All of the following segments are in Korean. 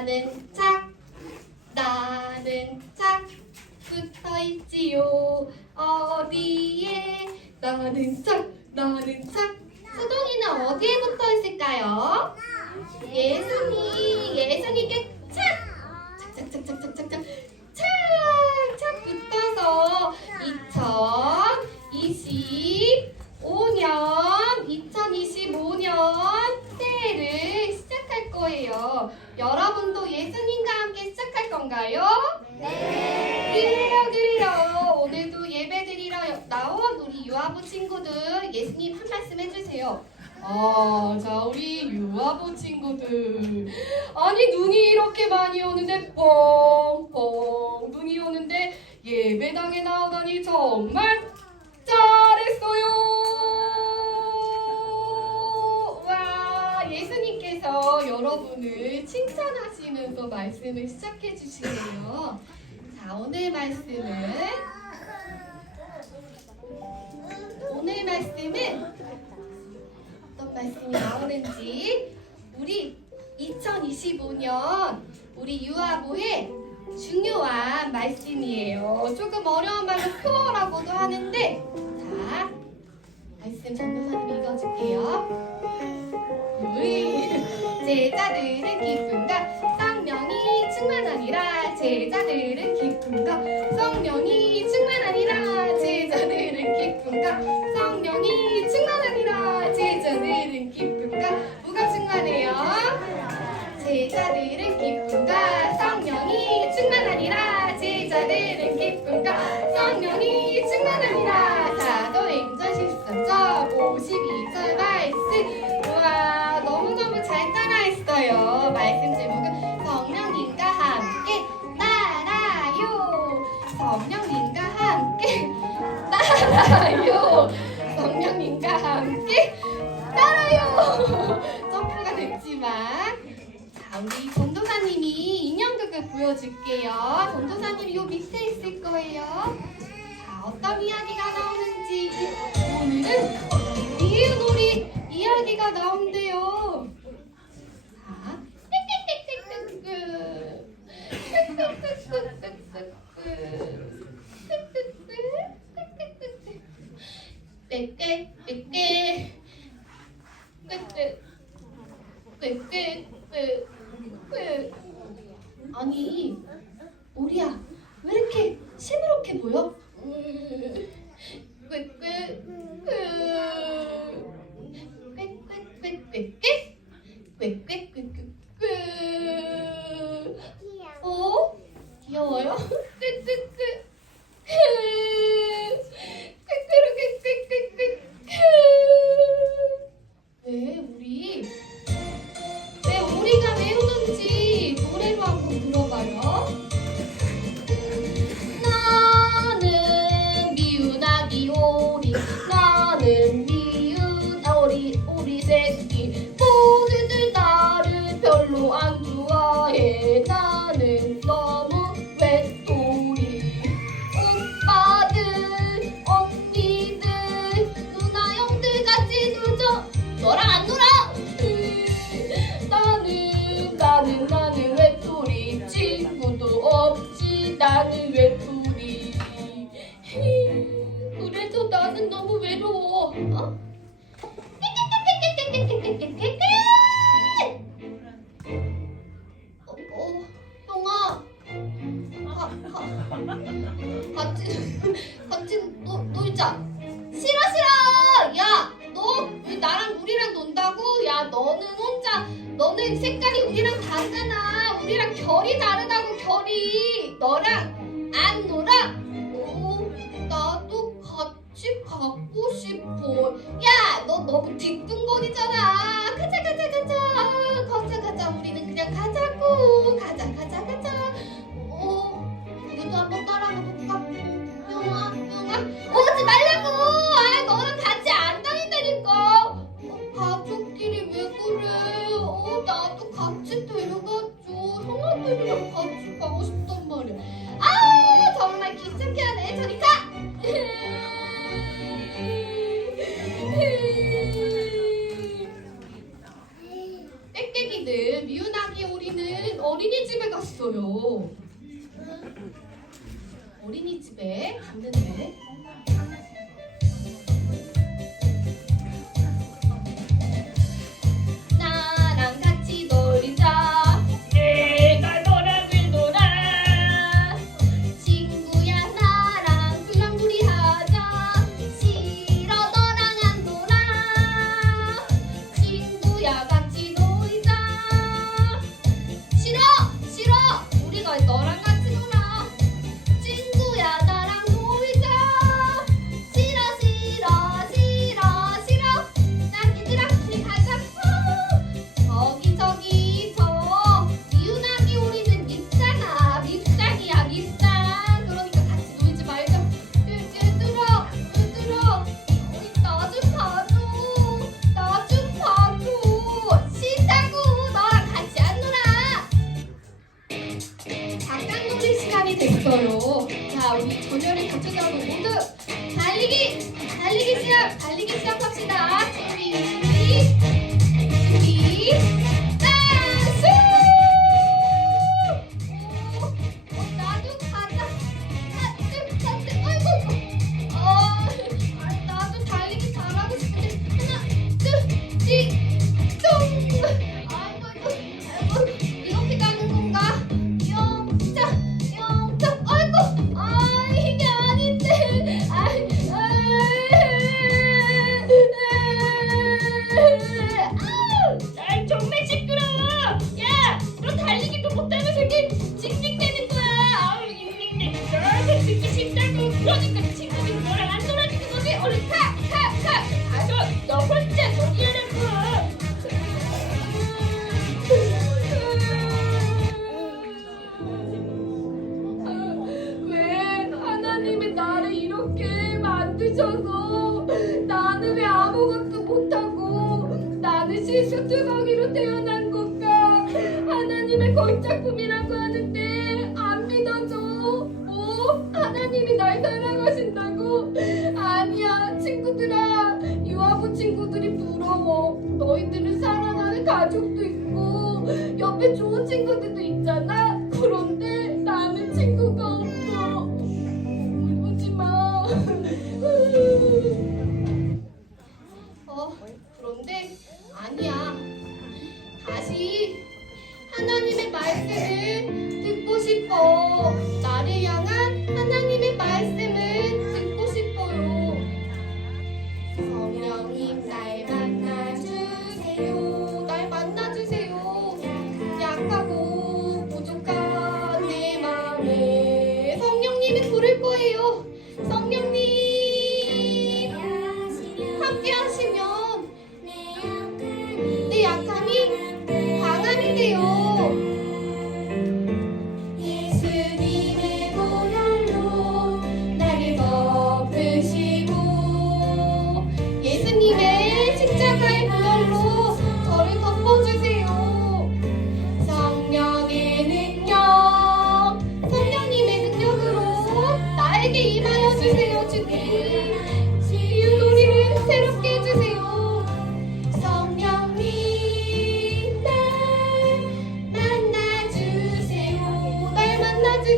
나는 착 나는 착 붙어 있지요. 어디에? 나는 착 나는 착. 수동이는 어디에 붙어 있을까요? 예순이 예순이께 착. 착착착착착착착 착 착 붙어서 2025년 2025년 새해를 시작할 거예요. 여러분도 예수님과 함께 시작할 건가요? 네. 그래요, 그래요. 오늘도 예배 드리러 나온 우리 유아부 친구들 예수님 한 말씀 해주세요. 아, 자, 우리 유아부 친구들. 아니, 눈이 이렇게 많이 오는데, 뻥뻥. 눈이 오는데, 예배당에 나오다니 정말 잘했어요. 예수님께서 여러분을 칭찬하시면서 말씀을 시작해 주시네요. 자, 오늘 말씀은, 오늘 말씀은 어떤 말씀이 나오는지 우리 2025년 우리 유아부의 중요한 말씀이에요. 조금 어려운 말로 표어라고도 하는데 자 말씀 전도사님 읽어줄게요. 우리 제자들은 기쁨과 성령이 충만하니라. 제자들은 기쁨과 성령이 충만하니라. 제자들은 기쁨과 성령이 충만하니라. 제자들은 기쁨과 뭐가 충만해요? 제자들은 기쁨과 따라요 성령님과 함께 따라요 점프가 됐지만 자, 우리 전도사님이 인형극을 보여줄게요. 전도사님이 요 밑에 있을 거예요. 자, 어떤 이야기가 나오는지 오늘은 이유놀이 이야기가 나온대요. 자, 빽빽빽빽 빽빽 빽빽 아니 우리야 왜 이렇게 시무룩해 보여? 같이 노, 놀자 싫어 싫어. 야 너 왜 나랑 우리랑 논다고? 야 너는 혼자 너는 색깔이 우리랑 다르잖아. 우리랑 결이 다르다고 결이. 너랑 안 놀아? 어 나도 같이 가고 싶어. 야 너 너무 뒷등거리잖아. 가자 가자 가자 미쳐서 나는 왜 아무것도 못하고 나는 실수투성이로 태어난 건가 하나님의 걸작품이라고 하는데 안 믿어줘. 뭐 하나님이 날 사랑하신다고? 아니야 친구들아. 유아부 친구들이 부러워. 너희들은 사랑하는 가족도 있고 옆에 좋은 친구들도 있잖아. 해요.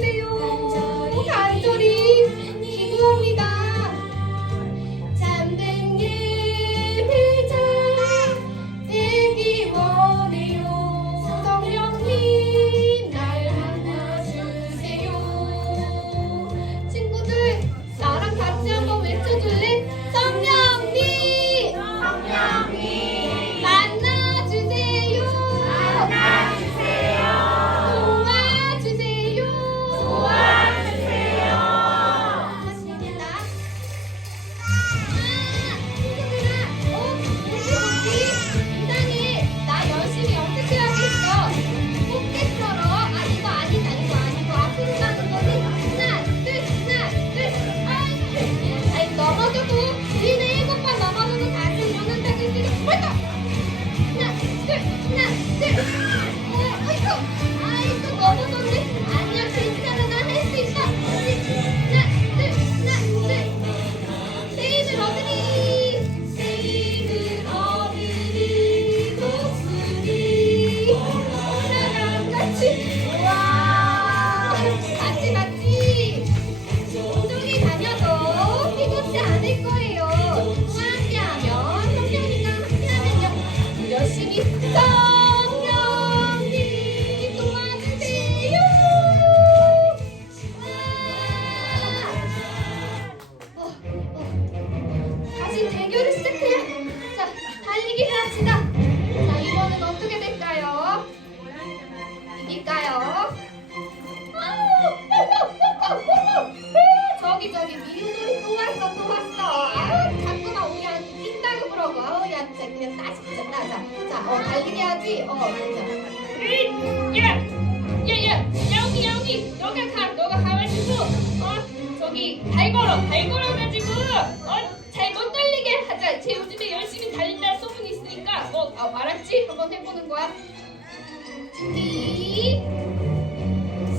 You.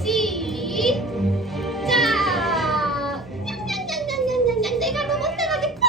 시작! 냠냠냠냠냠냠냠 내가 로봇 나가겠다.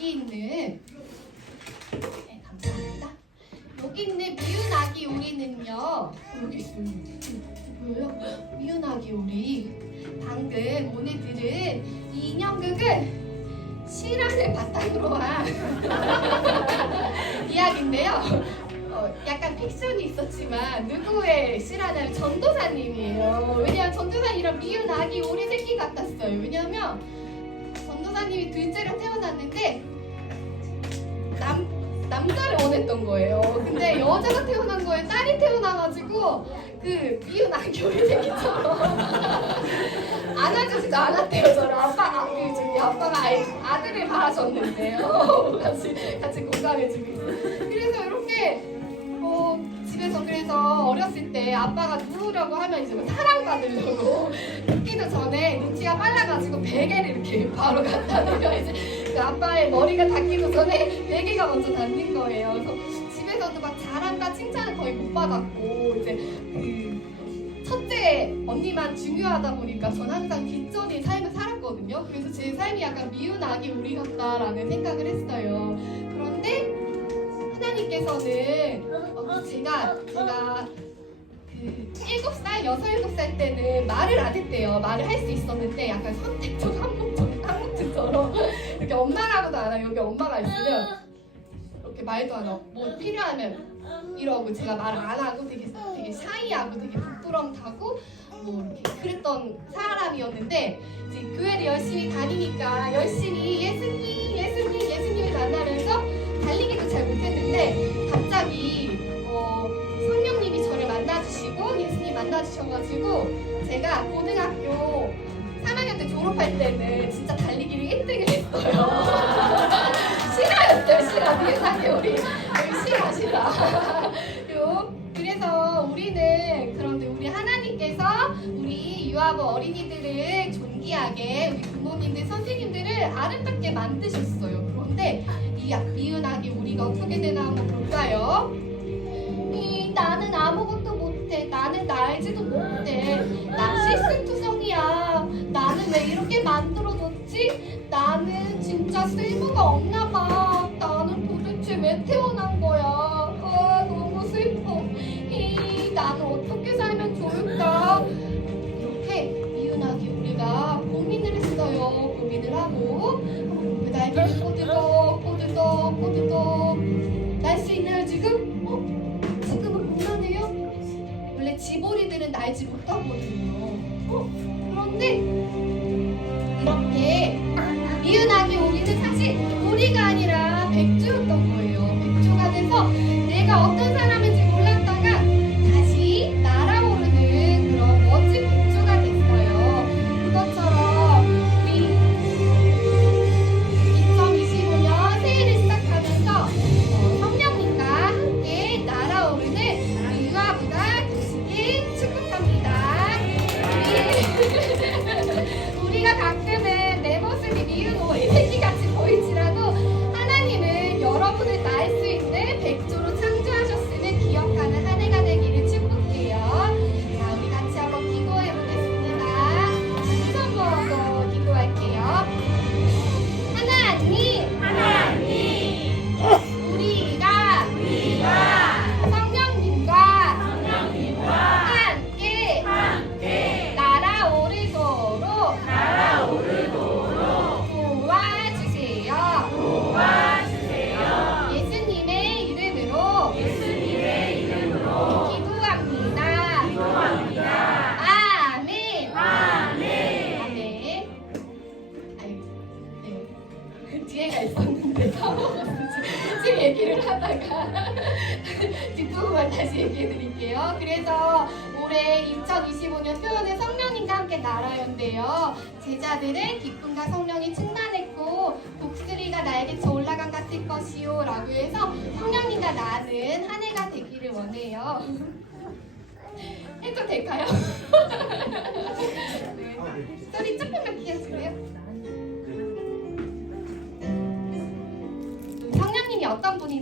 여기 있는 네, 감사합니다. 여기 있는 미운 아기 오리는요. 여기 있어요. 뭐예요? 미운 아기 오리. 방금 오늘 들은 이 인형극은 실화를 바탕으로 한 이야기인데요. 어, 약간 픽션이 있었지만 누구의 실화냐면 전도사님이에요. 왜냐면 전도사님이랑 미운 아기 오리 새끼 같았어요. 왜냐면 전도사님이 둘째로 태어났는데 남 남자를 원했던 거예요. 근데 여자가 태어난 거에 딸이 태어나가지고 그 미운 아기오리 새끼처럼 안아주지도 않았대요. 저를 아빠 아, 그 저기 아빠가 아이, 아들을 바라셨는데요. 같이 같이 공감해주고. 그래서 이렇게 어, 집에서 그래서 어렸을 때 아빠가 누우려고 하면 이제 뭐 사랑받으려고 눕기도 전에 눈치가 빨라가지고 베개를 이렇게 바로 갖다 대요 이제 그 아빠의 머리가 닿기도 전에 베개가 먼저 닿는 거예요. 그래서 집에서도 막 잘한다 칭찬을 거의 못 받았고 이제 그 첫째 언니만 중요하다 보니까 전 항상 뒷전인 삶을 살았거든요. 그래서 제 삶이 약간 미운 아기 우리 같다라는 생각을 했어요. 그런데 하나님께서는 어, 제가 제가 그 일곱 살 여섯 일곱 살 때는 말을 안 했대요. 말을 할 수 있었는데 약간 선택적 항목적 항목처럼 이렇게 엄마라고도 안 하고 여기 엄마가 있으면 이렇게 말도 안 하고 뭐 필요하면 이러고 제가 말을 안 하고 되게 되게 샤이하고 되게 부끄럼 타고 뭐 이렇게 그랬던 사람이었는데 이제 교회를 열심히 다니니까 열심히 예수님 ಜಾಗ 이렇게 만들어졌지? 나는 진짜 쓸모가 없나 봐. 나는 도대체 왜 태어난 거야? 아, 너무 슬퍼. 이, 나는 어떻게 살면 좋을까? 이렇게 미운하게 우리가 고민을 했어요. 고민을 하고 그 날개를 꼬드덕 꼬드덕 꼬드덕 날수 있나요 지금? 어? 지금은 못나네요? 원래 지보리들은 날지 못하거든요. 어?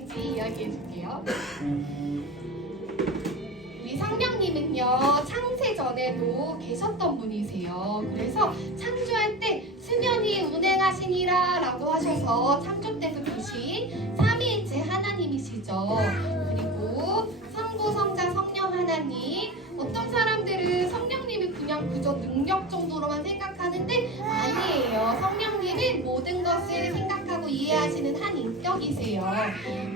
분인지 이야기해 줄게요. 우리 성령님은요, 창세 전에도 계셨던 분이세요. 그래서 창조할 때 수면이 운행하시니라 라고 하셔서 창조 때도 계신 삼위일체 하나님이시죠. 그리고 성부, 성자, 성령 하나님. 어떤 사람들은 성령님을 그냥 그저 능력 정도로만 생각하는데 아니에요. 성령님은 모든 것을 생각하고 이해하시는 한 인격이세요.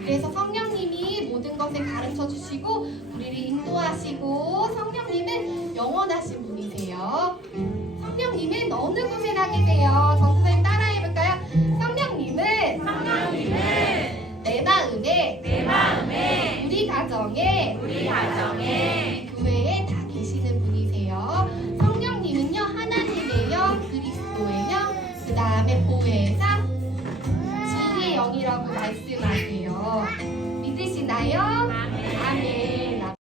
그래서 성령님이 모든 것을 가르쳐 주시고 우리를 인도하시고 성령님은 영원하신 분이세요. 성령님은 어느 곳에나 계세요. 전 선생님 따라해 볼까요? 성령님은 내 마음에 우리 가정에 우리 교회에 see life.